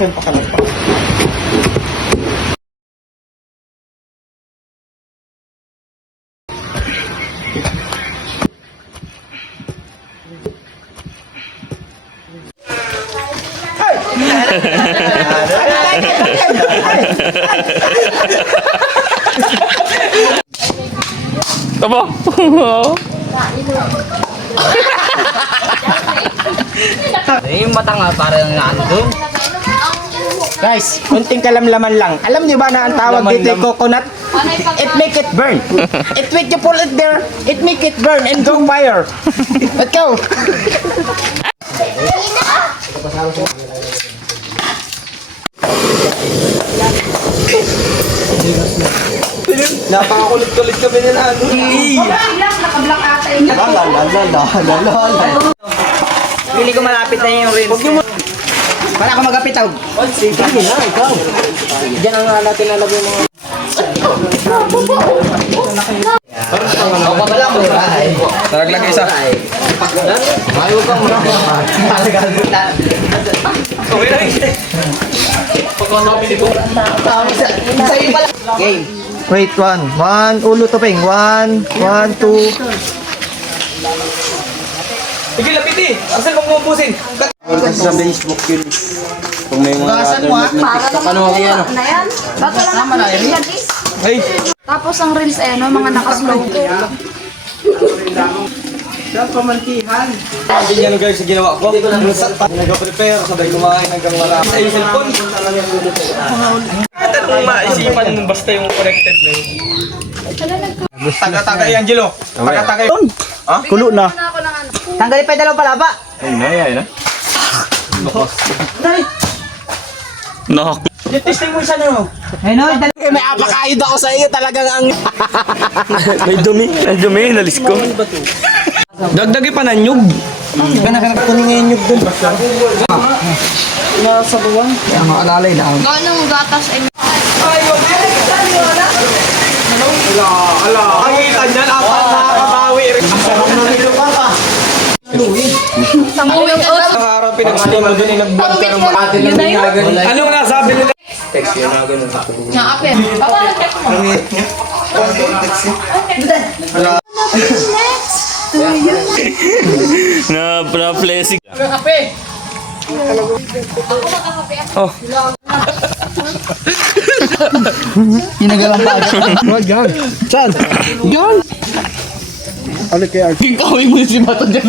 Saan pa ka lang pa? Tama. Yung mata nga parang nandun. Guys, kunting kalamlaman lang. Alam niyo ba na ang tawag dito ay coconut? It make it burn. It make you pull it there. It make it burn and go fire. Let's go. Napakakulit-kulit kami nila. Naka-block ata yun. Pili ko malapit na yung rin. Para ako magapitaw. Sige na, ikaw. Diyan ang natin nalagay yung mga... Ako pa lang mo. Naraglag isa. Ayaw kang malagalita. Okay na Sa'yo pala. Game. Wait, one. Ulo topeng. One, two. Sige, lapiti. Asan mo pumupusin? Sa Facebook yun. Kung may mga Ano yan? Bago lang naman yan. Ay. Tapos ang reels eh, no, mga nakaslow. Hindi niya guys sa ginawa ko. Nag-prepare, sabay kumain hanggang wala. Ay, yung cellphone. Tanong maisipan mo basta yung connected na yun. Taga-taga yan, Angelo. Taga-taga yun. Ha? Kulo na. Tanggalin pa yung dalawang palaba. Ay na. Nakak. Testing mo isa na. May apakayod ako sa iyo talagang ang... May dumi, nalis ko. Dagdagi pa na nyug. Kunin yung dun. Nasa buwan. Kaya makalalay lang. Ganong gatas ay Ang kita niyan, apat nakakabawi. Sanguwing out. Ang araw pinag-steam mo dun, nag-vlog ka ng mga atin ng binagan. Anong nasabi nila? Yang ape. Papa, check mo. Na-blessing. Yung ape. Oh. Ginagalang pa. What gan? Saan? Gan? Ano kaya? Tingkawin mo si Bato dyan.